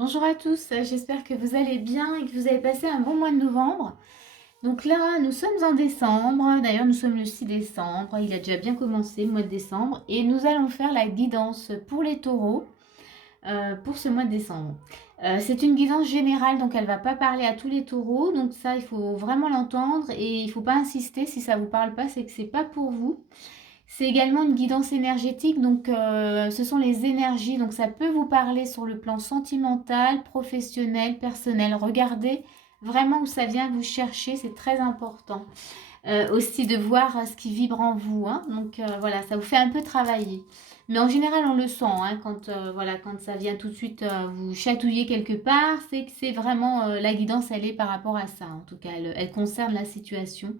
Bonjour à tous, j'espère que vous allez bien et que vous avez passé un bon mois de novembre. Donc là, nous sommes en décembre, d'ailleurs nous sommes le 6 décembre, il a déjà bien commencé le mois de décembre et nous allons faire la guidance pour les taureaux pour ce mois de décembre. C'est une guidance générale, donc elle ne va pas parler à tous les taureaux, donc ça il faut vraiment l'entendre et il ne faut pas insister, si ça ne vous parle pas, c'est que ce n'est pas pour vous. C'est également une guidance énergétique, donc ce sont les énergies, donc ça peut vous parler sur le plan sentimental, professionnel, personnel. Regardez vraiment où ça vient vous chercher, c'est très important. Aussi de voir ce qui vibre en vous, hein. Donc voilà, ça vous fait un peu travailler. Mais en général, on le sent, hein, quand, voilà, quand ça vient tout de suite vous chatouiller quelque part, c'est que c'est vraiment la guidance, elle est par rapport à ça. En tout cas, elle concerne la situation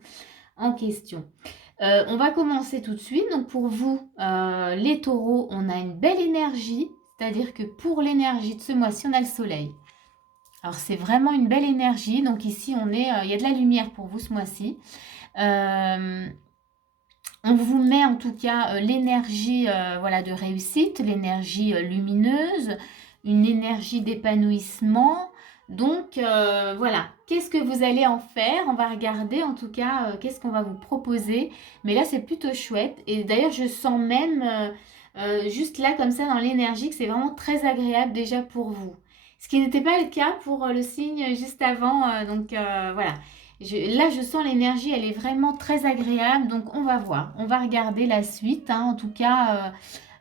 en question. On va commencer tout de suite. Donc pour vous, les taureaux, on a une belle énergie. C'est-à-dire que pour l'énergie de ce mois-ci, on a le soleil. Alors c'est vraiment une belle énergie. Donc ici, il y a de la lumière pour vous ce mois-ci. Euh, on vous met en tout cas l'énergie voilà, de réussite, l'énergie lumineuse, une énergie d'épanouissement. Donc voilà, qu'est-ce que vous allez en faire? On va regarder en tout cas qu'est-ce qu'on va vous proposer. Mais là c'est plutôt chouette. Et d'ailleurs je sens même juste là comme ça dans l'énergie que c'est vraiment très agréable déjà pour vous. Ce qui n'était pas le cas pour le signe juste avant. Donc voilà. Là, je sens l'énergie, elle est vraiment très agréable. Donc, on va voir. On va regarder la suite, hein. En tout cas,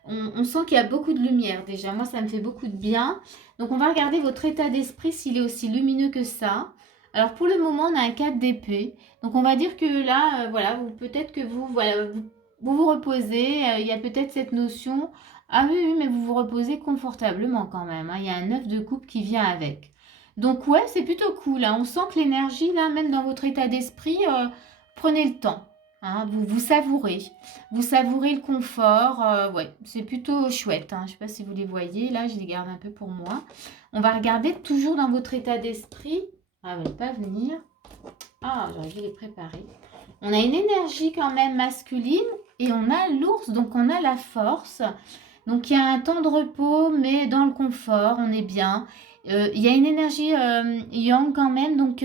on sent qu'il y a beaucoup de lumière déjà. Moi, ça me fait beaucoup de bien. Donc, on va regarder votre état d'esprit s'il est aussi lumineux que ça. Alors, pour le moment, on a un 4 d'épée. Donc, on va dire que là, voilà, peut-être que voilà, vous reposez. Il y a peut-être cette notion. Ah oui, oui, mais vous vous reposez confortablement quand même, hein. Il y a un 9 de coupe qui vient avec. Donc ouais, c'est plutôt cool, hein. On sent que l'énergie, là, même dans votre état d'esprit, prenez le temps, hein. Vous savourez. Vous savourez le confort. Ouais, c'est plutôt chouette, hein. Je ne sais pas si vous les voyez. Là, je les garde un peu pour moi. On va regarder toujours dans votre état d'esprit. Ah, ne pas venir. Ah, j'aurais dû les préparer. On a une énergie quand même masculine et on a l'ours, donc on a la force. Donc il y a un temps de repos, mais dans le confort, on est bien. Il y a une énergie yang quand même, donc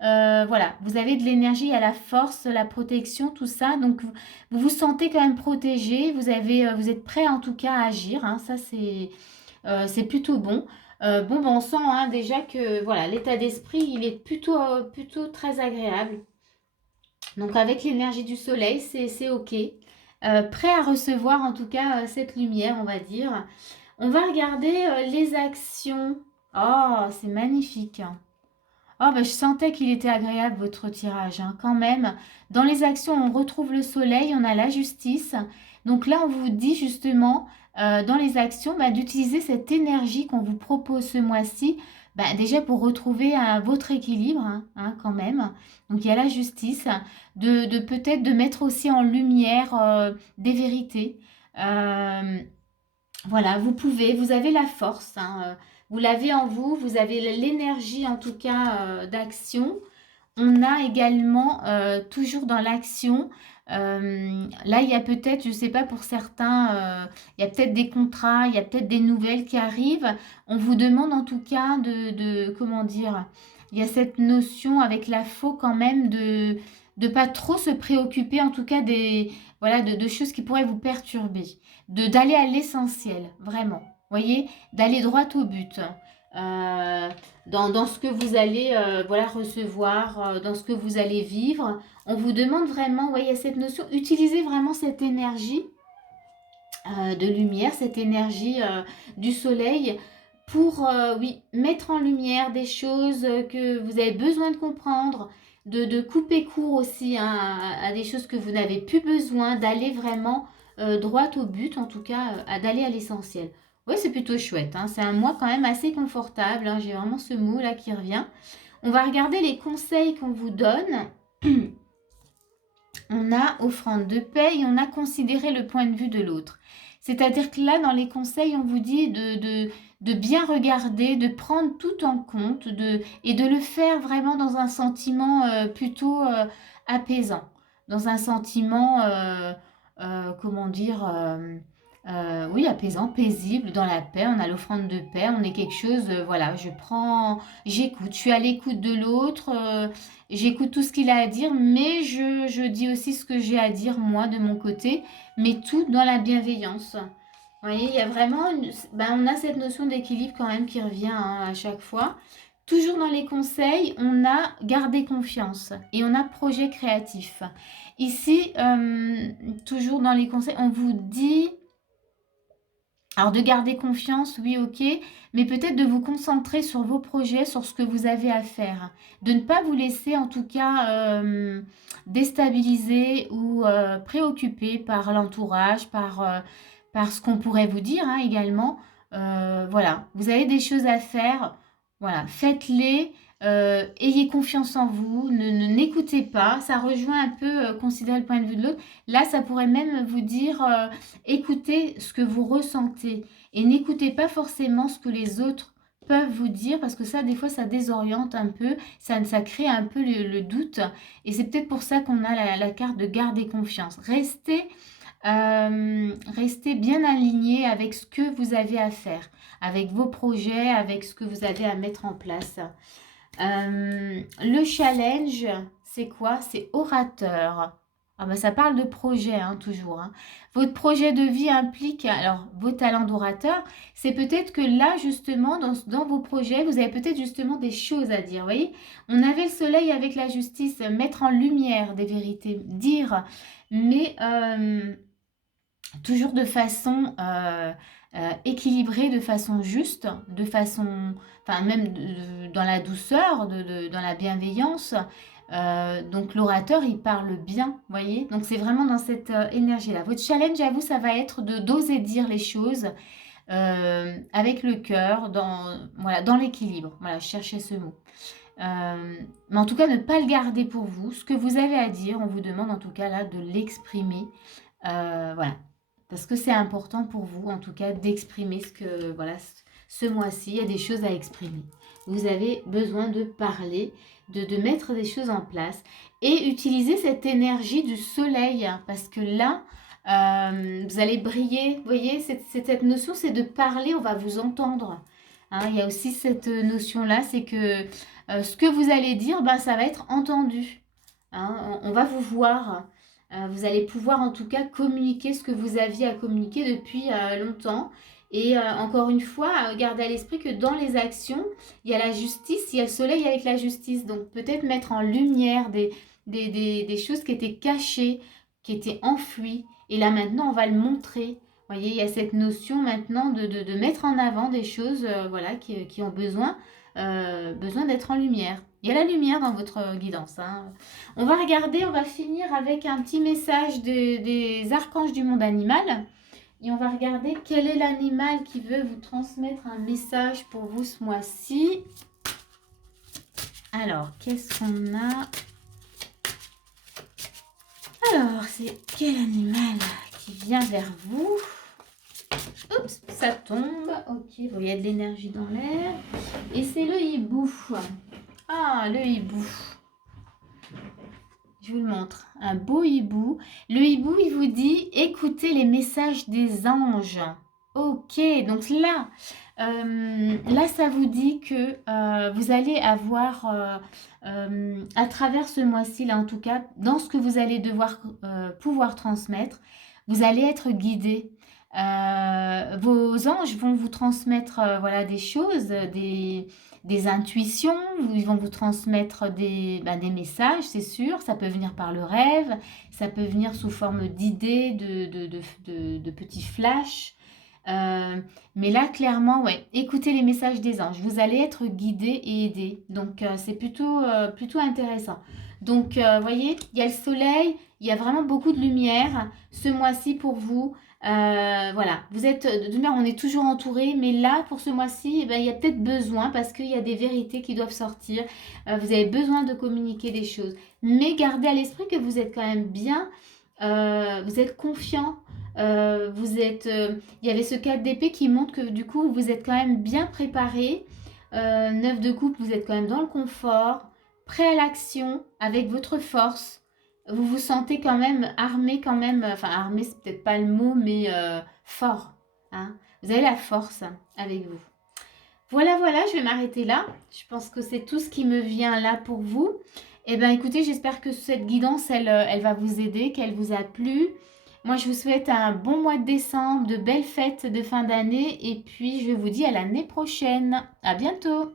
voilà, vous avez de l'énergie, à la force, la protection, tout ça. Donc vous vous sentez quand même protégé, vous êtes prêt en tout cas à agir, hein. Ça c'est plutôt bon. Bon, ben, on sent hein, déjà que voilà, l'état d'esprit, il est plutôt très agréable. Donc avec l'énergie du soleil, c'est OK. Prêt à recevoir en tout cas cette lumière, on va dire. On va regarder les actions. Oh, c'est magnifique. Oh, bah, je sentais qu'il était agréable votre tirage, hein, quand même. Dans les actions, on retrouve le soleil, on a la justice. Donc là, on vous dit justement, dans les actions, bah, d'utiliser cette énergie qu'on vous propose ce mois-ci, bah, déjà pour retrouver votre équilibre, hein, quand même. Donc il y a la justice, de peut-être de mettre aussi en lumière des vérités. Euh, voilà, vous avez la force, hein, vous l'avez en vous, vous avez l'énergie en tout cas d'action. On a également toujours dans l'action, là il y a peut-être, je ne sais pas pour certains, il y a peut-être des contrats, il y a peut-être des nouvelles qui arrivent. On vous demande en tout cas comment dire, il y a cette notion avec la faux quand même de pas trop se préoccuper en tout cas voilà, de choses qui pourraient vous perturber, d'aller à l'essentiel, vraiment. Vous voyez, d'aller droit au but. Euh, dans ce que vous allez voilà, recevoir, dans ce que vous allez vivre. On vous demande vraiment, voyez, cette notion, utilisez vraiment cette énergie de lumière, cette énergie du soleil pour, oui, mettre en lumière des choses que vous avez besoin de comprendre, de couper court aussi hein, à des choses que vous n'avez plus besoin, d'aller vraiment droit au but, en tout cas, d'aller à l'essentiel. Oui, c'est plutôt chouette, hein. C'est un mois quand même assez confortable, hein. J'ai vraiment ce mot là qui revient. On va regarder les conseils qu'on vous donne. On a offrande de paix et on a considéré le point de vue de l'autre. C'est-à-dire que là, dans les conseils, on vous dit de bien regarder, de prendre tout en compte et de le faire vraiment dans un sentiment plutôt apaisant, dans un sentiment, comment dire, oui, apaisant, paisible, dans la paix. On a l'offrande de paix, on est quelque chose, voilà, j'écoute, je suis à l'écoute de l'autre, j'écoute tout ce qu'il a à dire, mais je dis aussi ce que j'ai à dire moi de mon côté, mais tout dans la bienveillance. Vous voyez, il y a vraiment, on a cette notion d'équilibre quand même qui revient hein, à chaque fois. Toujours dans les conseils, on a gardé confiance et on a projet créatif. Ici, toujours dans les conseils, on vous dit alors de garder confiance, oui, ok, mais peut-être de vous concentrer sur vos projets, sur ce que vous avez à faire. De ne pas vous laisser en tout cas déstabiliser ou préoccuper par l'entourage, par ce qu'on pourrait vous dire hein, également. Voilà, vous avez des choses à faire, voilà, faites-les. Ayez confiance en vous, n'écoutez pas, ça rejoint un peu, considérer le point de vue de l'autre. Là, ça pourrait même vous dire, écoutez ce que vous ressentez et n'écoutez pas forcément ce que les autres peuvent vous dire parce que ça, des fois, ça désoriente un peu, ça crée un peu le doute et c'est peut-être pour ça qu'on a la carte de garder confiance. Restez bien aligné avec ce que vous avez à faire, avec vos projets, avec ce que vous avez à mettre en place. Le challenge, c'est quoi? C'est orateur. Ah ben, ça parle de projet, hein, toujours. Hein. Votre projet de vie implique, alors, vos talents d'orateur. C'est peut-être que là, justement, dans vos projets, vous avez peut-être justement des choses à dire. Vous voyez, on avait le soleil avec la justice, mettre en lumière des vérités, dire, mais toujours de façon équilibrée, de façon juste, de façon, enfin même dans la douceur, dans la bienveillance. Donc l'orateur, il parle bien, voyez. Donc c'est vraiment dans cette énergie-là. Votre challenge à vous, ça va être de d'oser dire les choses avec le cœur, voilà, dans l'équilibre. Voilà, cherchez ce mot. Mais en tout cas, ne pas le garder pour vous. Ce que vous avez à dire, on vous demande en tout cas là de l'exprimer. Voilà, parce que c'est important pour vous, en tout cas, d'exprimer ce que, voilà, ce mois-ci, il y a des choses à exprimer. Vous avez besoin de parler, de mettre des choses en place et utiliser cette énergie du soleil, hein, parce que là, vous allez briller. Vous voyez, cette notion, c'est de parler, on va vous entendre. Hein, il y a aussi cette notion-là, c'est que ce que vous allez dire, ben, ça va être entendu. Hein, on va vous voir. Vous allez pouvoir en tout cas communiquer ce que vous aviez à communiquer depuis longtemps. Et encore une fois, gardez à l'esprit que dans les actions, il y a la justice, il y a le soleil avec la justice. Donc peut-être mettre en lumière des choses qui étaient cachées, qui étaient enfouies. Et là maintenant, on va le montrer. Vous voyez, il y a cette notion maintenant de mettre en avant des choses voilà, qui ont besoin d'être en lumière. Il y a la lumière dans votre guidance. Hein. On va regarder, on va finir avec un petit message des archanges du monde animal. Et on va regarder quel est l'animal qui veut vous transmettre un message pour vous ce mois-ci. Alors, qu'est-ce qu'on a? Alors, c'est quel animal qui vient vers vous? Oups, ça tombe. Ok, bon, il y a de l'énergie dans l'air. Et c'est le hibou. Ah, le hibou. Je vous le montre. Un beau hibou. Le hibou, il vous dit écoutez les messages des anges. Ok, donc là, ça vous dit que vous allez avoir, à travers ce mois-ci, là en tout cas, dans ce que vous allez devoir pouvoir transmettre, vous allez être guidé. Vos anges vont vous transmettre voilà, des choses, des intuitions, ils vont vous transmettre des messages, c'est sûr. Ça peut venir par le rêve, ça peut venir sous forme d'idées, de petits flashs. Mais là, clairement, ouais, écoutez les messages des anges. Vous allez être guidé et aidé. Donc, c'est plutôt intéressant. Donc, voyez, il y a le soleil, il y a vraiment beaucoup de lumière ce mois-ci pour vous. Voilà, vous êtes, de toute manière, on est toujours entouré, mais là, pour ce mois-ci, eh ben, il y a peut-être besoin, parce qu'il y a des vérités qui doivent sortir. Vous avez besoin de communiquer des choses. Mais gardez à l'esprit que vous êtes quand même bien, vous êtes confiant. Il y avait ce 4 d'épée qui montre que du coup vous êtes quand même bien préparé. 9 de coupe, vous êtes quand même dans le confort, prêt à l'action avec votre force. vous vous sentez quand même armé, quand même, enfin armé, c'est peut-être pas le mot, mais fort. Hein. Vous avez la force avec vous. Voilà, voilà, je vais m'arrêter là. Je pense que c'est tout ce qui me vient là pour vous. Eh bien, écoutez, j'espère que cette guidance, elle va vous aider, qu'elle vous a plu. Moi, je vous souhaite un bon mois de décembre, de belles fêtes de fin d'année. Et puis, je vous dis à l'année prochaine. À bientôt.